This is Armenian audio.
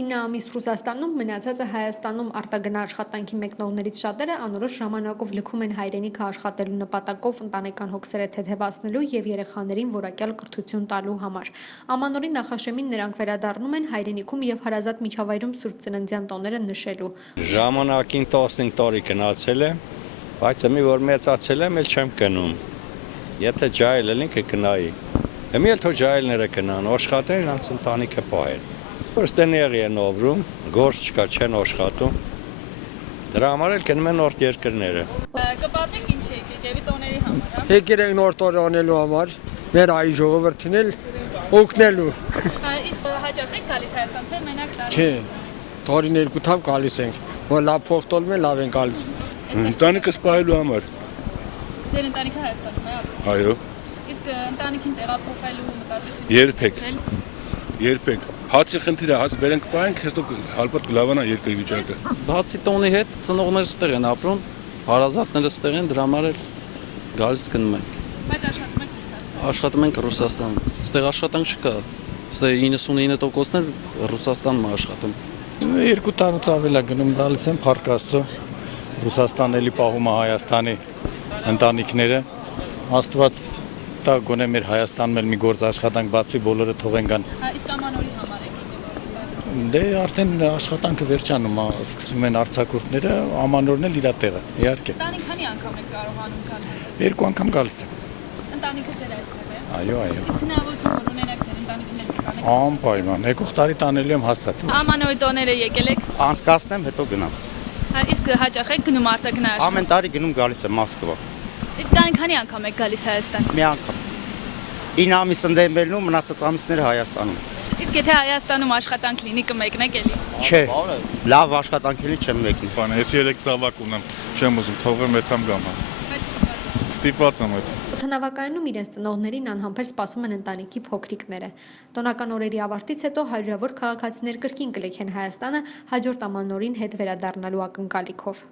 9 ամիս Ռուսաստանում, մնացածը Հայաստանում արտագնա աշխատանքի մեկնողներից շատերը անորոշ ժամանակով լքում են հայրենիքը աշխատելու նպատակով ընտանեկան հոգսերը թեթևացնելու եւ երեխաներին որակյալ կրթություն տալու համար։ Ամանորի նախաշեմին նրանք վերադառնում են հայրենիքում եւ հարազատ միջավայրում Սուրբ Ծննդյան տոները նշելու։ Ժամանակին 15 տարի գնացել եմ, բայց ըմի որ մեծացել եմ, էլ չեմ գնում։ Եթե ջահել լինի կգնայի։ Ըմի էլ թող ջահելները գնան, աշխատեն, նրանց ընտանիքը պահեն։ Ոստենիղ են օբրում, գործ չկա, չեն աշխատում։ Դրա համար էլ գնում են նոր երկրները։ Կպատմեք ինչ եկեք, եւի տոների համար, հա։ Եկել ենք նոր տոն անելու համար, մեր այ ժողովրդին էլ օգնելու։ Իսկ հաճախ եք գալիս Հայաստան, թե մենակ տարի։ Չէ, տարին երկու թավ գալիս ենք, որ լավ փող տոլում են, լավ են գալիս։ Ընտանիքս պահելու համար։ Ձեր ընտանիքը Հայաստանում է ապրում։ Այո։ Իսկ ընտանիքին տեղափոխելու մտադրություն Երբեք։ Երբեք։ Հացի խնդիրը հաց բերենք պահենք, հետո հալպատ կլավանա երկրի վիճակը։ Բացի տոնի հետ ծնողներս ստեղ են ապրում, հարազատներս ստեղ են, դրա համար էլ գալիս գնում ենք։ Բայց աշխատում եք Ռուսաստանում։ Աշխատում ենք Ռուսաստանում։ Ստեղ աշխատանք չկա։ Ստեղ 99%-ն էլ Ռուսաստանում է աշխատում։ 2 տարուց ավել է գնում գալիս եմ Փառք Աստծո։ Ռուսաստանն էլի պահում է Հայաստանի ընտանիքները։ Աստված տա գոնե մեր Հայաստանում էլ մի գործ աշխատանք բացվի, բոլորը թողեն գան։ Իսկ ամանորի համար եք եկել։ Դե արդեն աշխատանքը վերջանում է, սկսվում են արձակուրդները, ամանորն էլ իր տեղը, իհարկե։ Ընտանիք քանի անգամ եք կարողանում գալ Հայաստան։ 2 անգամ գալիս եմ։ Ընտանիքը ձեր այստեղ է։ Այո։ Իսկ հնարավորություն որ ունենաք ձեր ընտանիքին էլ կտանեք։ Անպայման, եկող տարի տանելու եմ հաստատ։ Ամանորի տոները եկել եք։ Անցկացնեմ, հետո գնամ։ Իսկ հաճախ եք գնում արտագնա աշխատանք։ Ամեն տարի գնում գալիս եմ Մոսկվա։ Իսկ տանիք քանի անգամ եք գալիս Հայաստան։ Մի անգամ։ 9 ամիս ընդդեմվելն ու մնացած ամիսները Հայաստանում։ Իսկ եթե Հայաստանում աշխատանք լինի կմեկնեք էլի։ Չէ, լավ աշխատանք լինի չեմ մեկնի։ Բան, ես 3 զավակ ունեմ, չեմ ուզում թողեմ այդամ գամ։ Ստիպված եմ այդ։ Օդանավակայանում իրենց ծնողներին անհամբեր սպասում են ընտանիքի փոքրիկները։ Տոնական օրերի ավարտից հետո հարյուրավոր քաղաքացիներ կրկին կլեքեն Հայաստանը հաջորդ ամանորին հետ վերադառնալու ակնկալիքով։